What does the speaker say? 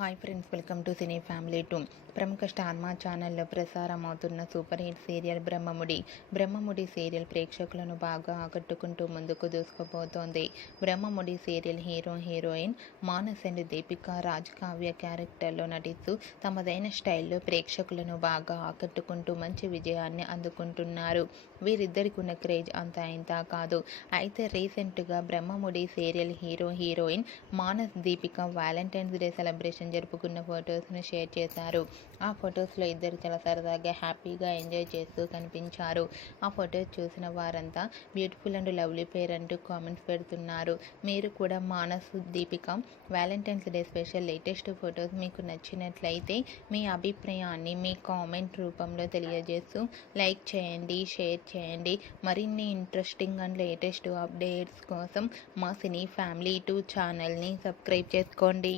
Hi friends, welcome to cine family 2. ప్రముఖ star Maa ఛానల్లో ప్రసారం అవుతున్న super hit serial Brahmamudi serial ప్రేక్షకులను బాగా ఆకట్టుకుంటూ ముందుకు దూసుకుపోతోంది. Brahmamudi serial heroine Manas and Deepika Raj Kavya క్యారెక్టర్లో నటిస్తూ తమదైన స్టైల్లో ప్రేక్షకులను బాగా ఆకట్టుకుంటూ మంచి విజయాన్ని అందుకుంటున్నారు. వీరిద్దరికి ఉన్న క్రేజ్ అంతా ఇంతా కాదు. అయితే రీసెంట్గా Brahmamudi serial heroine Manas Deepika Valentine's day celebration జరుపుకున్న ఫొటోస్ను షేర్ చేశారు. ఆ ఫొటోస్లో ఇద్దరు చాలా సరదాగా హ్యాపీగా ఎంజాయ్ చేస్తూ కనిపించారు. ఆ ఫొటోస్ చూసిన వారంతా బ్యూటిఫుల్ అండ్ లవ్లీ పేర్ అంటూ కామెంట్స్ పెడుతున్నారు. మీరు కూడా Manas Deepika Valentine's day special latest photos మీకు నచ్చినట్లయితే మీ అభిప్రాయాన్ని మీ కామెంట్ రూపంలో తెలియజేస్తూ లైక్ చేయండి, షేర్ చేయండి. మరిన్ని ఇంట్రెస్టింగ్ అండ్ లేటెస్ట్ అప్డేట్స్ కోసం మా సినీ ఫ్యామిలీ 2 ఛానల్ని సబ్స్క్రైబ్ చేసుకోండి.